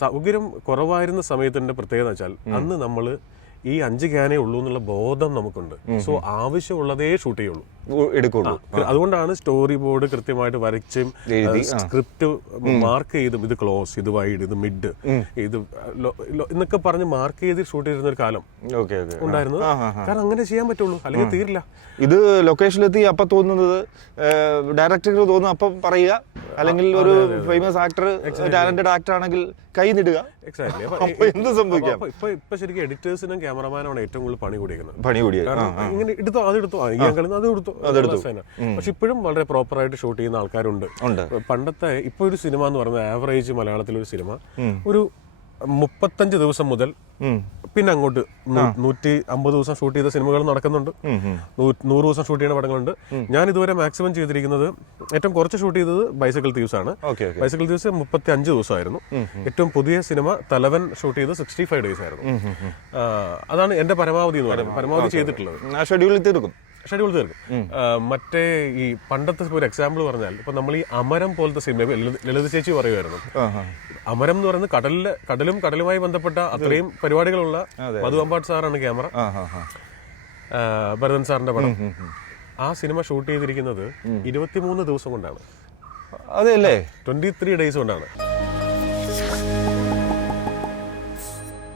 സൗകര്യം കുറവായിരുന്ന സമയത്തിന്റെ പ്രത്യേകത വെച്ചാൽ അന്ന് നമ്മൾ ഈ 5 ക്യാനേ ഉള്ളൂ എന്നുള്ള ബോധം നമുക്കുണ്ട്. സോ ആവശ്യമുള്ളതേ ഷൂട്ട് ചെയ്യുള്ളൂ, എടുക്കുള്ളൂ. അതുകൊണ്ടാണ് സ്റ്റോറി ബോർഡ് കൃത്യമായിട്ട് വരച്ചും സ്ക്രിപ്റ്റ് മാർക്ക് ചെയ്തും ഇത് ക്ലോസ്, ഇത് വൈഡ്, ഇത് മിഡ്, ഇത് എന്നൊക്കെ പറഞ്ഞ് മാർക്ക് ചെയ്ത് ഷൂട്ട് ചെയ്തിരുന്ന ഒരു കാലം ഉണ്ടായിരുന്നു. കാരണം അങ്ങനെ ചെയ്യാൻ പറ്റുള്ളൂ, അല്ലെങ്കിൽ തീരില്ല. ഇത് ലൊക്കേഷനിലെത്തി അപ്പൊ തോന്നുന്നത് ഡയറക്ടർക്ക് തോന്നുന്നു അപ്പം പറയുക, അല്ലെങ്കിൽ ഒരു ഫേമസ് ആക്ടർ ടാലന്റഡ് ആക്ടർ ആണെങ്കിൽ കൈ നിടുക. എന്ത് സംഭവിക്കാം. ഇപ്പൊ ശരിക്കും എഡിറ്റേഴ്സിനും ക്യാമറമാനാണ് ഏറ്റവും കൂടുതൽ പണി കൂടിയിരിക്കുന്നത്. ഇങ്ങനെ എടുത്തോ അതെടുത്തോ അതെടുത്തോ. പക്ഷെ ഇപ്പോഴും വളരെ പ്രോപ്പർ ആയിട്ട് ഷൂട്ട് ചെയ്യുന്ന ആൾക്കാരുണ്ട്. പണ്ടത്തെ ഇപ്പൊ ഒരു സിനിമ എന്ന് പറയുന്നത് ആവറേജ് മലയാളത്തിലൊരു സിനിമ ഒരു 35 ദിവസം മുതൽ പിന്നെ അങ്ങോട്ട് 150 ദിവസം ഷൂട്ട് ചെയ്ത സിനിമകൾ നടക്കുന്നുണ്ട്. 100 ദിവസം ഷൂട്ട് ചെയ്യുന്ന പടങ്ങളുണ്ട്. ഞാൻ ഇതുവരെ മാക്സിമം ചെയ്തിരിക്കുന്നത്, ഏറ്റവും കുറച്ച് ഷൂട്ട് ചെയ്തത് ബൈസൈക്കിൾ തീവ്സ് ആണ്. ബൈസൈക്കിൾ തീവ്സ് 35 ദിവസമായിരുന്നു. ഏറ്റവും പുതിയ സിനിമ തലവൻ ഷൂട്ട് ചെയ്ത് 65 ഡേയ്സ് ആയിരുന്നു. അതാണ് എന്റെ പരമാവധി എന്ന് പറയുന്നത്. പരമാവധി ചെയ്തിട്ടുള്ളത് ഷെഡ്യൂൾ തീർക്കും. മറ്റേ ഈ പണ്ടത്തെ ഒരു എക്സാമ്പിൾ പറഞ്ഞാൽ, ഇപ്പൊ നമ്മൾ ഈ അമരം പോലത്തെ സിനിമ ലളിത ചേച്ചി പറയുമായിരുന്നു. അമരം എന്ന് പറയുന്നത് കടലുമായി ബന്ധപ്പെട്ട അത്രയും പരിപാടികളുള്ള മധു അമ്പാട്ട് സാറാണ് ക്യാമറ, ഭരതൻ സാറിന്റെ പടം. ആ സിനിമ ഷൂട്ട് ചെയ്തിരിക്കുന്നത് 23 ദിവസം കൊണ്ടാണ്. അതെല്ലേ, 23 ഡേയ്സ് കൊണ്ടാണ്.